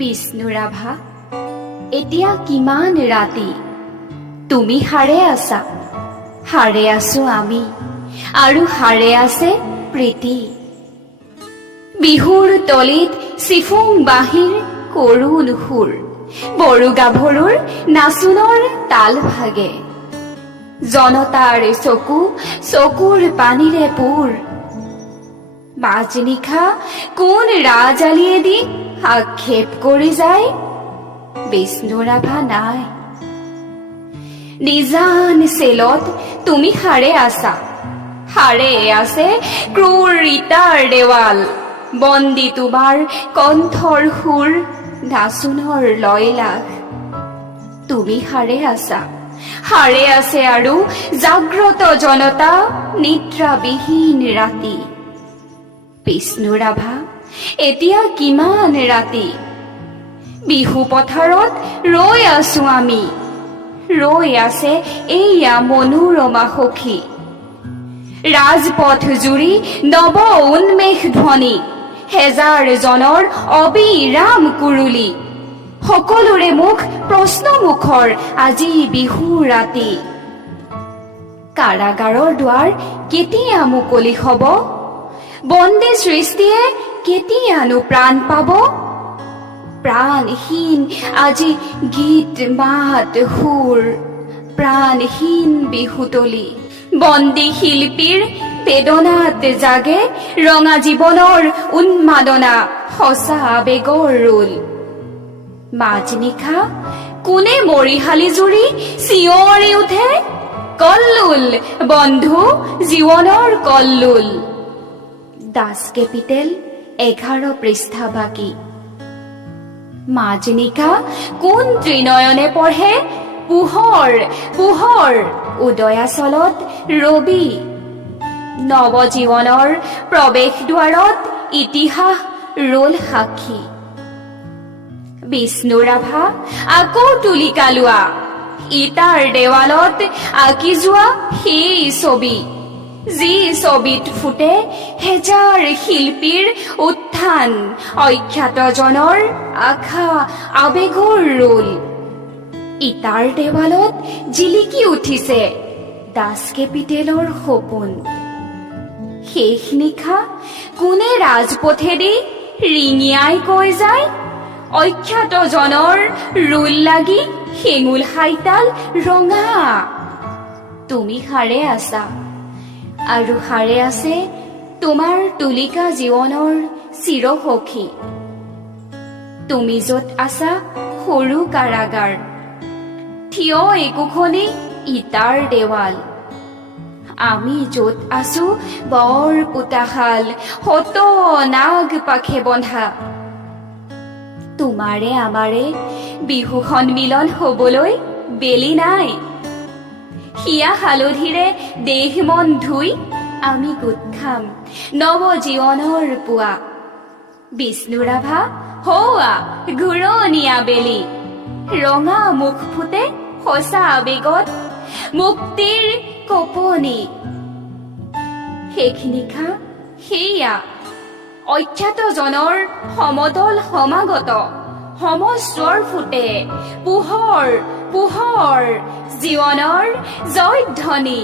বিষ্ণুৰাভা, এতিয়া কিমান ৰাতি, তুমি সাৰে আছা, সাৰে আছো আমি, আৰু সাৰে আছে প্ৰীতি। বিহুৰ তলিত চিফুং বাঁহীৰ কৰুণ সুৰ, বড়ো গাভৰুৰ নাচোনৰ তাল ভাগে। জনতাৰ চকু চকুৰ পানীৰে পোৰ, মাজনিশা কোন ৰাজালিয়েদি আক্ষেপ কৰি যায়, বিষ্ণুৰাভা নাই। নিজান চেলত তুমি সাৰে আছা, সাৰে আছে ক্ৰূৰ ইটাৰ দেৱাল। বন্দী তোমাৰ কণ্ঠৰ সুৰ, নাচোনৰ লয়লাস। তুমি সাৰে আছা, সাৰে আছে আৰু জাগ্ৰত জনতা, নিদ্ৰাবিহীন ৰাতি। বিষ্ণুৰাভা, এতিয়া কিমান ৰাতি, বিহু পথাৰত ৰৈ আছো আমি, ৰৈ আছে এইয়া মনোৰমা সখী। ৰাজপথ জুৰি নৱ উন্মেষ ধ্বনি, হেজাৰ জনৰ অবিৰাম কুৰুলি। সকলোৰে মুখ প্ৰশ্নমুখৰ আজি বিহু ৰাতি। কাৰাগাৰৰ দুৱাৰ কেতিয়া মুকলি হব, বন্দী সৃষ্টিয়ে কেতিয়ানো প্ৰাণ পাব। প্ৰাণহীন আজি গীত মাত সুৰ, প্ৰাণহীন বিহুতলী। বন্দী শিল্পীৰ বেদনাত জাগে ৰঙা জীৱনৰ উন্মাদনা, সঁচা আবেগৰ ৰোল। মাজনিশা কোনে মৰিশালী জুৰি চিঞৰি উঠে, কল্লোল বন্ধু জীৱনৰ কল্লোল। দাস কেপিটেল 11 পৃষ্ঠা বাকী। মাজনিশা কোন ত্ৰিনয়নে পঢ়ে, পোহৰ পোহৰ উদয়াচলত ৰবি। নৱজীৱনৰ প্ৰৱেশ দুৱাৰত ইতিহাস ৰল সাক্ষী। বিষ্ণুৰাভা, আকৌ তুলিকা লোৱা, ইটাৰ দেৱালত আঁকি যোৱা সেই ছবি, যি ছবিত ফুটে হেজাৰ শিল্পীৰ উত্থান, অখ্যাতজনৰ আশা আবেগৰ ৰোল। ইটাৰ দেৱালত জিলিকি উঠিছে দাস কেপিটেলৰ সপোন। শেষ নিশা কোনে ৰাজপথেদি ৰিঙিয়াই কৈ যায়, অখ্যাতজনৰ ৰোল লাগি হেঙুল হাইতাল ৰঙা। তুমি সাৰে আছা, আৰু সাৰে আছে তোমাৰ তুলিকা জীৱনৰ চিৰসখী। তুমি য'ত আছা সৰু কাৰাগাৰ, থিয় একোখনি ইটাৰ দেৱাল। আমি য'ত আছো বৰ পোতাশাল, শত নাগ পাখে বন্ধা। তোমাৰে আমাৰে বিহু সন্মিলন হবলৈ বেলি নাই। হিয়া হালধিৰে দেহ মন ধুই আমি গোট খাম নৱজীৱনৰ পুৱা। বিষ্ণুৰাভা, হৌৱা ঘূৰণীয়া বেলি, ৰঙা মুখ ফুটে সঁচা আবেগত, মুক্তিৰ কপনি। শেষ নিশা সেয়া অখ্যাতজনৰ সমদল সমাগত, সমস্বৰ ফুটে পোহৰ পোহৰ জীৱনৰ জয়ধ্বনি।